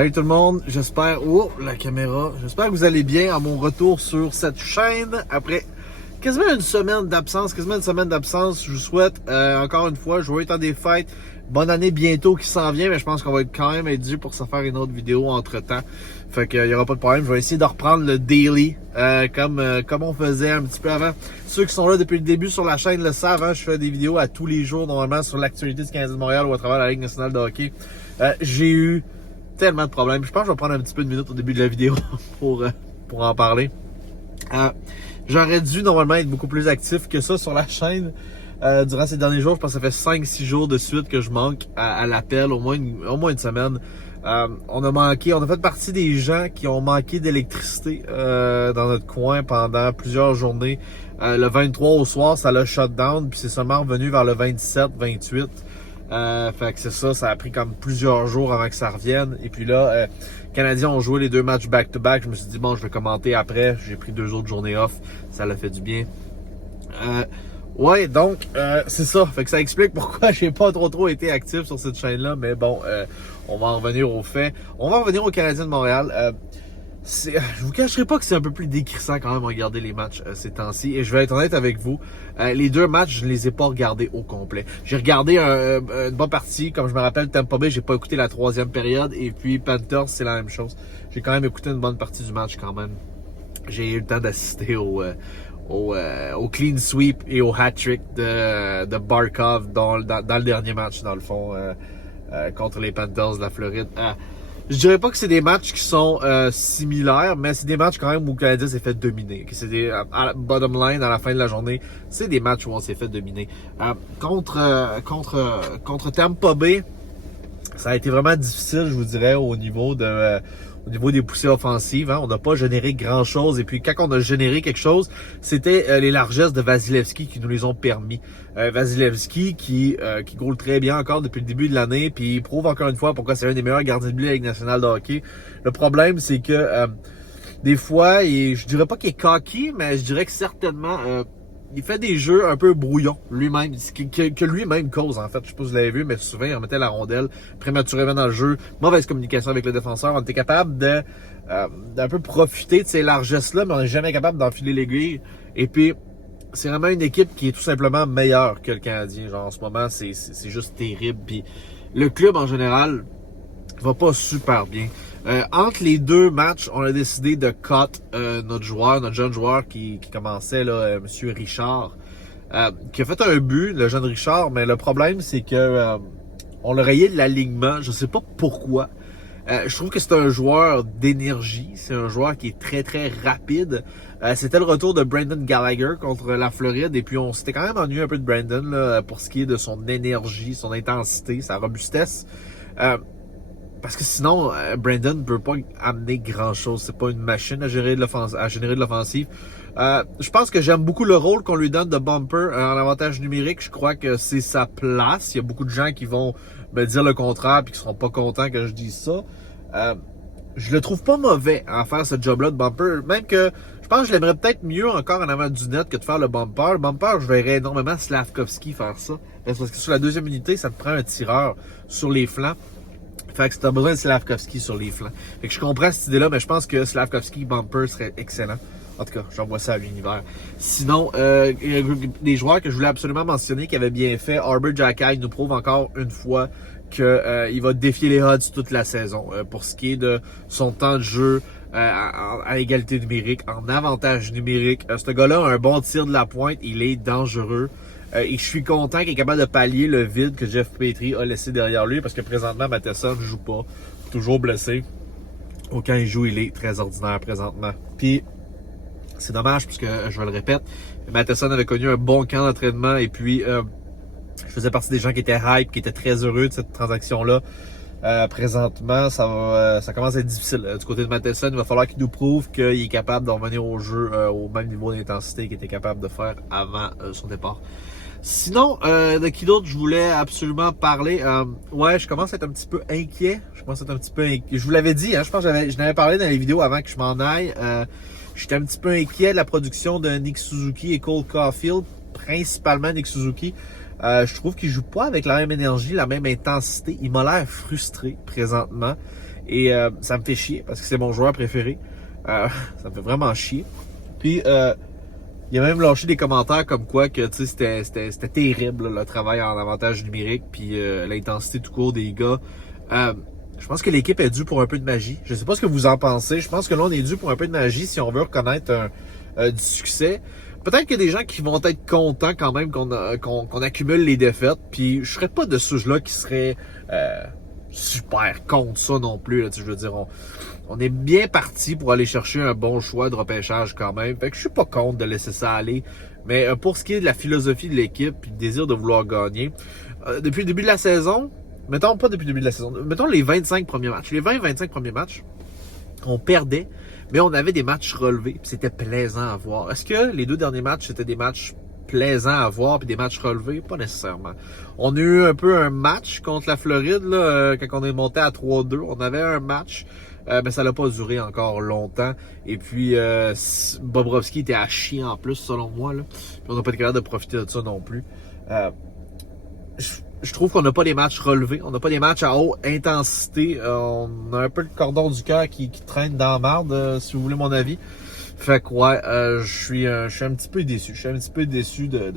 Salut tout le monde, j'espère, la caméra, j'espère que vous allez bien à mon retour sur cette chaîne après quasiment une semaine d'absence, je vous souhaite encore une fois, joyeux temps des fêtes, bonne année bientôt qui s'en vient, mais je pense qu'on va quand même être dû pour se faire une autre vidéo entre temps, fait qu'il n'y aura pas de problème, je vais essayer de reprendre le daily comme on faisait un petit peu avant. Ceux qui sont là depuis le début sur la chaîne le savent, hein, je fais des vidéos à tous les jours normalement sur l'actualité du Canadien de Montréal ou à travers la Ligue nationale de hockey. J'ai eu tellement de problèmes. Je pense que je vais prendre un petit peu de minutes au début de la vidéo pour en parler. J'aurais dû normalement être beaucoup plus actif que ça sur la chaîne durant ces derniers jours. Je pense que ça fait 5-6 jours de suite que je manque à l'appel, au moins une semaine. On a fait partie des gens qui ont manqué d'électricité dans notre coin pendant plusieurs journées. Le 23 au soir, ça l'a shut down, puis c'est seulement revenu vers le 27-28. Fait que c'est ça a pris comme plusieurs jours avant que ça revienne. Et puis là, Canadiens ont joué les 2 matchs back-to-back. Je me suis dit, bon, je vais commenter après. J'ai pris 2 autres journées off. Ça l'a fait du bien. Ouais, donc, c'est ça. Fait que ça explique pourquoi j'ai pas trop été actif sur cette chaîne-là. Mais bon, on va en revenir aux faits. On va en revenir aux Canadiens de Montréal. Je vous cacherai pas que c'est un peu plus décrissant quand même regarder les matchs ces temps-ci. Et je vais être honnête avec vous, les 2 matchs, je ne les ai pas regardés au complet. J'ai regardé une bonne partie, comme je me rappelle, Tampa Bay, j'ai pas écouté la 3e période. Et puis Panthers, c'est la même chose. J'ai quand même écouté une bonne partie du match quand même. J'ai eu le temps d'assister au clean sweep et au hat-trick de Barkov dans le dernier match, dans le fond, contre les Panthers de la Floride. Je dirais pas que c'est des matchs qui sont similaires, mais c'est des matchs quand même où le Canadien s'est fait dominer. C'est des bottom line à la fin de la journée, c'est des matchs où on s'est fait dominer. Contre Tampa Bay, ça a été vraiment difficile, je vous dirais, au niveau des poussées offensives. Hein. On n'a pas généré grand-chose. Et puis, quand on a généré quelque chose, c'était les largesses de Vasilevskiy qui nous les ont permis. Vasilevskiy qui roule très bien encore depuis le début de l'année, puis il prouve encore une fois pourquoi c'est un des meilleurs gardiens de but de la Ligue nationale de hockey. Le problème, c'est que des fois, je dirais pas qu'il est cocky, mais je dirais que certainement... il fait des jeux un peu brouillons lui-même, que lui-même cause en fait. Je sais pas si vous l'avez vu, mais souvent il remettait la rondelle prématurément dans le jeu. Mauvaise communication avec le défenseur. On était capable d'un peu profiter de ces largesses-là, mais on n'est jamais capable d'enfiler l'aiguille. Et puis, c'est vraiment une équipe qui est tout simplement meilleure que le Canadien. Genre en ce moment, c'est juste terrible. Puis le club en général va pas super bien. Entre les 2 matchs, on a décidé de cut notre jeune joueur qui commençait, là, Monsieur Richard, qui a fait un but, le jeune Richard, mais le problème, c'est que on l'a rayé de l'alignement. Je sais pas pourquoi. Je trouve que c'est un joueur d'énergie. C'est un joueur qui est très, très rapide. C'était le retour de Brendan Gallagher contre la Floride. Et puis, on s'était quand même ennuyé un peu de Brendan là, pour ce qui est de son énergie, son intensité, sa robustesse. Parce que sinon, Brandon ne peut pas amener grand-chose. C'est pas une machine à générer de l'offensive. Je pense que j'aime beaucoup le rôle qu'on lui donne de bumper en avantage numérique. Je crois que c'est sa place. Il y a beaucoup de gens qui vont me dire le contraire et qui seront pas contents que je dise ça. Je le trouve pas mauvais à faire ce job-là de bumper. Même que je pense que je l'aimerais peut-être mieux encore en avant du net que de faire le bumper. Le bumper, je verrais énormément Slavkovski faire ça. Parce que sur la 2e unité, ça te prend un tireur sur les flancs. Fait que t'as besoin de Slavkovski sur les flancs. Fait que je comprends cette idée-là, mais je pense que Slavkovski bumper serait excellent. En tout cas, j'envoie ça à l'univers. Sinon, il y a des joueurs que je voulais absolument mentionner qui avaient bien fait. Arber Xhekaj nous prouve encore une fois qu'il va défier les odds toute la saison. Pour ce qui est de son temps de jeu à égalité numérique, en avantage numérique. Ce gars-là a un bon tir de la pointe. Il est dangereux. Et je suis content qu'il est capable de pallier le vide que Jeff Petrie a laissé derrière lui parce que présentement, Matheson ne joue pas. Toujours blessé. Ou quand il joue, il est très ordinaire présentement. Puis, c'est dommage parce que, je le répète, Matheson avait connu un bon camp d'entraînement et puis je faisais partie des gens qui étaient hype, qui étaient très heureux de cette transaction-là. Présentement, ça commence à être difficile. Du côté de Matheson, il va falloir qu'il nous prouve qu'il est capable de revenir au jeu au même niveau d'intensité qu'il était capable de faire avant son départ. Sinon, de qui d'autre je voulais absolument parler? Ouais, je commence à être un petit peu inquiet. Je vous l'avais dit, hein, je pense que je n'avais parlé dans les vidéos avant que je m'en aille. J'étais un petit peu inquiet de la production de Nick Suzuki et Cole Caulfield, principalement Nick Suzuki. Je trouve qu'il joue pas avec la même énergie, la même intensité. Il m'a l'air frustré présentement. Et ça me fait chier parce que c'est mon joueur préféré. Ça me fait vraiment chier. Puis il a même lâché des commentaires comme quoi que c'était terrible là, le travail en avantage numérique puis l'intensité tout court des gars. Je pense que l'équipe est due pour un peu de magie. Je sais pas ce que vous en pensez. Je pense que là on est dû pour un peu de magie si on veut reconnaître du succès. Peut-être qu'il y a des gens qui vont être contents quand même qu'on accumule les défaites. Puis je serais pas de ceux-là qui seraient super contre ça non plus. Là, je veux dire, on est bien parti pour aller chercher un bon choix de repêchage quand même. Fait que je suis pas contre de laisser ça aller. Mais pour ce qui est de la philosophie de l'équipe et le désir de vouloir gagner, depuis le début de la saison, mettons pas depuis le début de la saison, mettons les 25 premiers matchs. Les 20-25 premiers matchs, on perdait, mais on avait des matchs relevés. Puis c'était plaisant à voir. Est-ce que les 2 derniers matchs, c'était des matchs plaisants à voir puis des matchs relevés? Pas nécessairement. On a eu un peu un match contre la Floride là, quand on est monté à 3-2. On avait un match. Mais ça n'a pas duré encore longtemps. Et puis, Bobrovski était à chier en plus, selon moi. Là. Puis on n'a pas été capable de profiter de ça non plus. Je trouve qu'on n'a pas des matchs relevés. On n'a pas des matchs à haute intensité. On a un peu le cordon du cœur qui traîne dans la marde, si vous voulez mon avis. Fait que ouais, je suis un petit peu déçu. Je suis un petit peu déçu de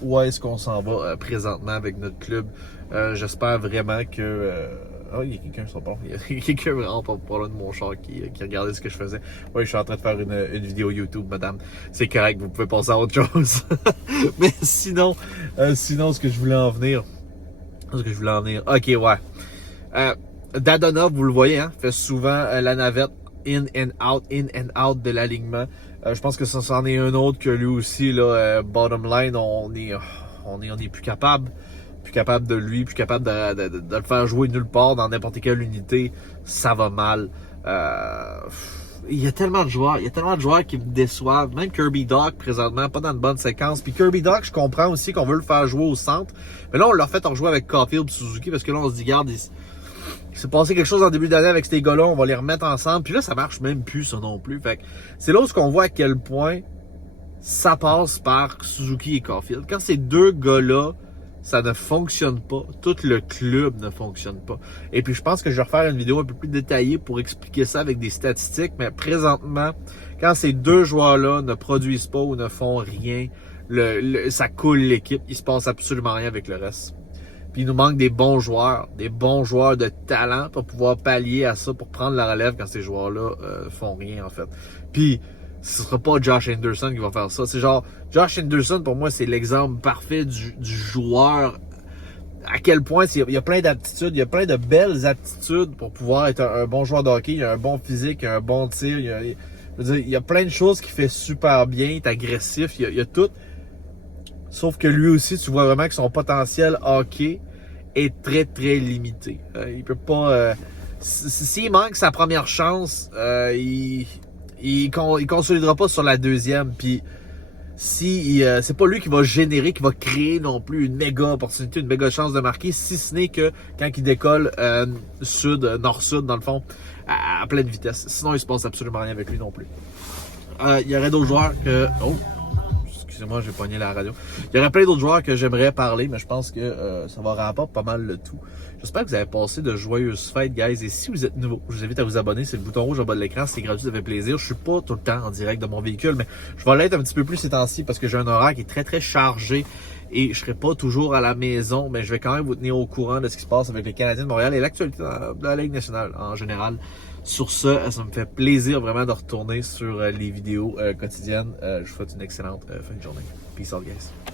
où est-ce qu'on s'en va présentement avec notre club. J'espère vraiment que... Oh, il y a quelqu'un sur le pont. Il y a quelqu'un vraiment pas loin de mon char qui regardait ce que je faisais. Oui, je suis en train de faire une vidéo YouTube, madame. C'est correct, vous pouvez passer à autre chose. Mais sinon, ce que je voulais en venir... Ok, ouais. Dadonov, vous le voyez, hein, fait souvent la navette in and out de l'alignement. Je pense que ça c'en est un autre que lui aussi, là, bottom line, on est plus capable. Plus capable de lui, plus capable de le faire jouer nulle part dans n'importe quelle unité. Ça va mal. Il y a tellement de joueurs qui me déçoivent. Même Kirby Dach, présentement, pas dans de bonne séquence. Puis Kirby Dach, je comprends aussi qu'on veut le faire jouer au centre. Mais là, on l'a fait en jouer avec Caulfield et Suzuki parce que là, on se dit, regarde, il s'est passé quelque chose en début d'année avec ces gars-là, on va les remettre ensemble. Puis là, ça marche même plus, ça non plus. Fait que c'est là où on voit à quel point ça passe par Suzuki et Caulfield. Quand ces 2 gars-là, ça ne fonctionne pas. Tout le club ne fonctionne pas. Et puis, je pense que je vais refaire une vidéo un peu plus détaillée pour expliquer ça avec des statistiques. Mais présentement, quand ces 2 joueurs-là ne produisent pas ou ne font rien, ça coule l'équipe. Il se passe absolument rien avec le reste. Puis, il nous manque des bons joueurs de talent pour pouvoir pallier à ça, pour prendre la relève quand ces joueurs-là font rien, en fait. Puis, ce sera pas Josh Anderson qui va faire ça. C'est genre, Josh Anderson, pour moi, c'est l'exemple parfait du joueur. À quel point il y a plein d'aptitudes, il y a plein de belles aptitudes pour pouvoir être un bon joueur de hockey. Il y a un bon physique, il y a un bon tir. Il y a plein de choses qu'il fait super bien. Il est agressif, il y a tout. Sauf que lui aussi, tu vois vraiment que son potentiel hockey est très, très limité. Il peut pas... s'il manque sa première chance, il consolidera pas sur la deuxième. Puis c'est pas lui qui va générer, qui va créer non plus une méga opportunité, une méga chance de marquer, si ce n'est que quand il décolle nord-sud dans le fond, à pleine vitesse. Sinon, il se passe absolument rien avec lui non plus. Il y aurait d'autres joueurs que... Oh! Excusez-moi, j'ai pogné la radio. Il y aurait plein d'autres joueurs que j'aimerais parler, mais je pense que ça va rapporter pas mal le tout. J'espère que vous avez passé de joyeuses fêtes, guys. Et si vous êtes nouveau, je vous invite à vous abonner. C'est le bouton rouge en bas de l'écran. C'est gratuit, ça fait plaisir. Je suis pas tout le temps en direct de mon véhicule, mais je vais l'être un petit peu plus ces temps-ci parce que j'ai un horaire qui est très, très chargé. Et je serai pas toujours à la maison, mais je vais quand même vous tenir au courant de ce qui se passe avec les Canadiens de Montréal et l'actualité de la Ligue nationale en général. Sur ce, ça me fait plaisir vraiment de retourner sur les vidéos quotidiennes. Je vous souhaite une excellente fin de journée. Peace out, guys.